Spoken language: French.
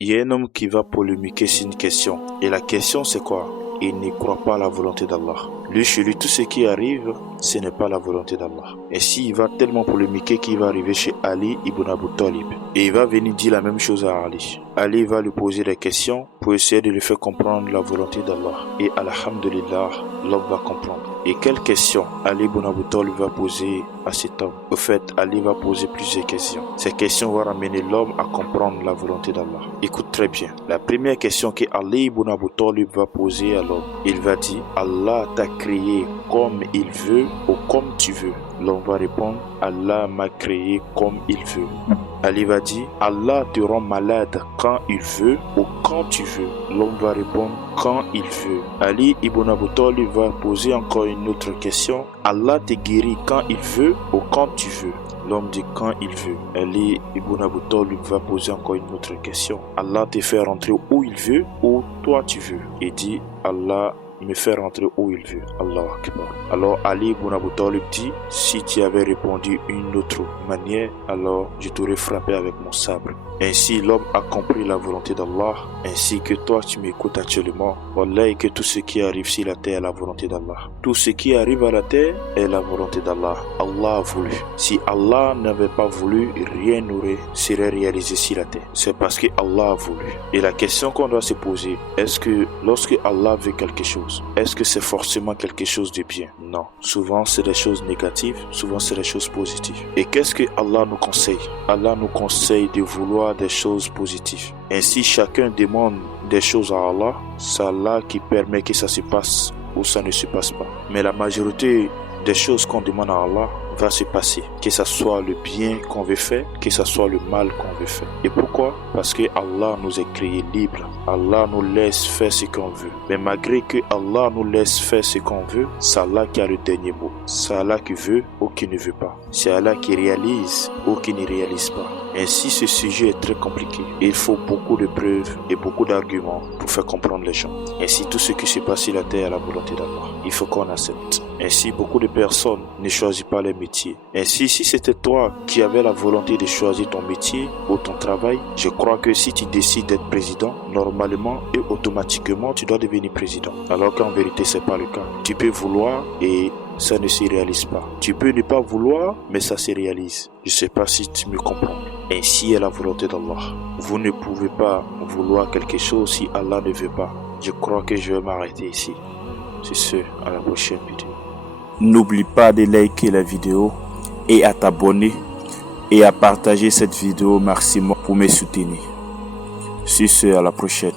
Il y a un homme qui va polémiquer sur une question. Et la question c'est quoi? Il ne croit pas à la volonté d'Allah. Lui, chez lui, tout ce qui arrive, ce n'est pas la volonté d'Allah. Et s'il va tellement polémiquer qu'il va arriver chez Ali ibn Abu Talib. Et il va venir dire la même chose à Ali. Ali va lui poser des questions pour essayer de lui faire comprendre la volonté d'Allah. Et alhamdulillah, l'homme va comprendre. Et quelles questions Ali ibn Abu Talib va poser à cet homme? Au fait, Ali va poser plusieurs questions. Ces questions vont ramener l'homme à comprendre la volonté d'Allah. Écoute très bien. La première question que Ali ibn Abu Talib va poser à l'homme, il va dire: Allah t'a créé comme il veut ou comme tu veux. L'homme va répondre: Allah m'a créé comme il veut. Ali va dire: Allah te rend malade quand il veut ou quand tu veux. L'homme va répondre: quand il veut. Ali ibn Abu Talib va poser encore une autre question: Allah te guérit quand il veut ou quand tu veux. L'homme dit: quand il veut. Ali ibn Abu Talib va poser encore une autre question: Allah te fait rentrer où il veut ou toi tu veux. Il dit: Allah me fait rentrer où il veut. Allahu Akbar. Alors Ali ibn Abu Talib dit: si tu avais répondu une autre manière, alors je t'aurais frappé avec mon sabre. Ainsi l'homme a compris la volonté d'Allah, ainsi que toi tu m'écoutes actuellement. Wallahi que tout ce qui arrive sur la terre est la volonté d'Allah. Tout ce qui arrive à la terre est la volonté d'Allah. Allah a voulu. Si Allah n'avait pas voulu, rien n'aurait serait réalisé sur la terre. C'est parce que Allah a voulu. Et la question qu'on doit se poser, est-ce que lorsque Allah veut quelque chose, est-ce que c'est forcément quelque chose de bien? Non. Souvent c'est des choses négatives, souvent c'est des choses positives. Et qu'est-ce que Allah nous conseille? Allah nous conseille de vouloir des choses positives. Ainsi chacun demande des choses à Allah, c'est Allah qui permet que ça se passe ou ça ne se passe pas. Mais la majorité des choses qu'on demande à Allah va se passer, que ce soit le bien qu'on veut faire, que ce soit le mal qu'on veut faire. Et pourquoi? Parce que Allah nous a créés libres. Allah nous laisse faire ce qu'on veut. Mais malgré que Allah nous laisse faire ce qu'on veut, c'est Allah qui a le dernier mot. C'est Allah qui veut ou qui ne veut pas. C'est Allah qui réalise ou qui ne réalise pas. Ainsi, ce sujet est très compliqué. Il faut beaucoup de preuves et beaucoup d'arguments pour faire comprendre les gens. Ainsi, tout ce qui se passe sur la terre est la volonté d'Allah. Il faut qu'on accepte. Ainsi, beaucoup de personnes ne choisissent pas les métiers. Ainsi, si c'était toi qui avais la volonté de choisir ton métier ou ton travail, je crois que si tu décides d'être président, normalement et automatiquement, tu dois devenir président. Alors qu'en vérité, c'est pas le cas. Tu peux vouloir et ça ne se réalise pas. Tu peux ne pas vouloir, mais ça se réalise. Je sais pas si tu me comprends. Ainsi est la volonté d'Allah. Vous ne pouvez pas vouloir quelque chose si Allah ne veut pas. Je crois que je vais m'arrêter ici. C'est ce, à la prochaine vidéo. N'oublie pas de liker la vidéo et à t'abonner et à partager cette vidéo au maximum pour me soutenir. C'est ce, à la prochaine.